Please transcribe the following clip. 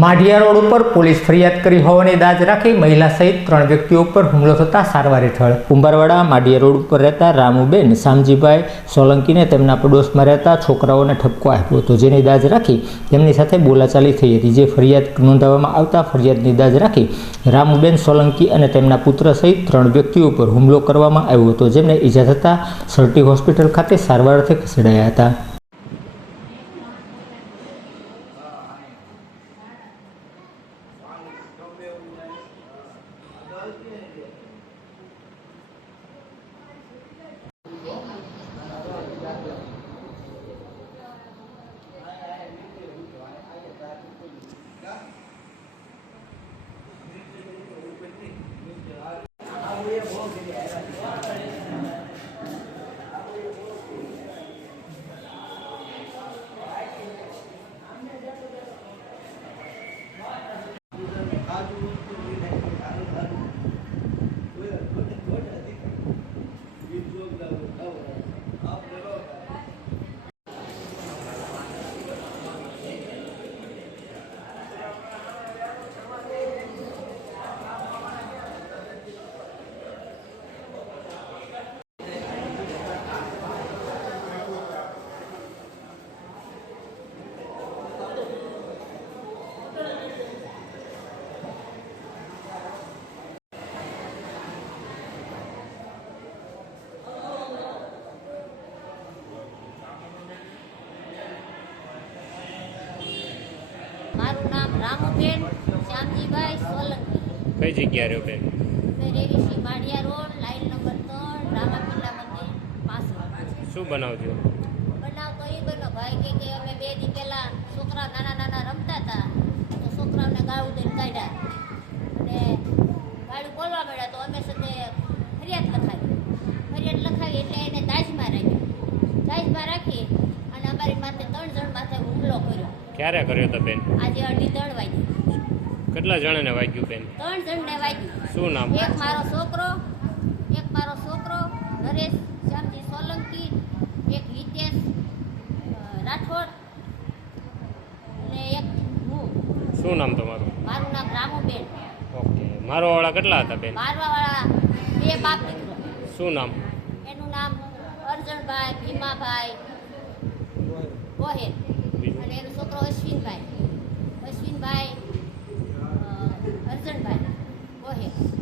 Madhiya road ઉપર police ફરિયાદ કરી હોવાની દાજ રાખી મહિલા સહિત ત્રણ વ્યક્તિઓ ઉપર હુમલો થતા સારવાર હેઠળ. કુંભારવાડા માઢિયા રોડ ઉપર રહેતા રામુબેન શામજીભાઈ સોલંકીને તેમના પડોશમાં રહેતા છોકરાઓને ઠપકો આપ્યો હતો, જેની દાજ રાખી તેમની સાથે બોલાચાલી થઈ હતી. જે ફરિયાદ નોંધાવવામાં આવતા ફરિયાદની દાજ રાખી રામુબેન સોલંકી અને તેમના પુત્ર સહિત ત્રણ વ્યક્તિઓ ઉપર હુમલો કરવામાં આવ્યો હતો, જેમને ઈજા થતાં સરટી હોસ્પિટલ ખાતે સારવાર અર્થે ખસેડાયા હતા. મારું નામ રામુબેન શ્યામજીભાઈ સોલંકી. કઈ જગ્યા રહ્યો બેન? રેવીસી માળિયા રોડ લાઈન નંબર ત્રણ રામાપીલા મંદિર પાસે. શું બનાવજો? બનાવ તો એ બનો ભાઈ કે કે અમે બે દી પહેલા છોકરા નાના નાના રમતા હતા તો છોકરાઓને ગાળું દઈને કાઢ્યા. અને ગાળું બોલવા મળ્યા તો અમે સાથે ફરિયાદ લખાવી. ફરિયાદ લખાવી એટલે એને દાજમાં રાખ્યો. દાજમાં રાખી અને અમારી માથે ત્રણ જણ માથે હુમલો કર્યો. ક્યારે કર્યો તો બેન? આજે અઢી ત્રણ વાગ્યે. કેટલા જણાને વાગ્યું બેન? ત્રણ જણને વાગ્યું. શું નામ? એક મારો છોકરો એક મારો છોકરો નરેશ શ્યામજી સોલંકી એક હિતેશ રાઠોડ અને એક હું. શું નામ તમારું? મારું નામ રામુબેન ઓકે. મારો વાળા કેટલા હતા બેન? મારવાવાળા બે બાપ દીકરો. શું નામ? એનું નામ અર્જણભાઈ ભીમાભાઈ ગોહેલ. અને એનો છોકરો અશ્વિનભાઈ. અશ્વિનભાઈ અર્જનભાઈ. ગોહેલ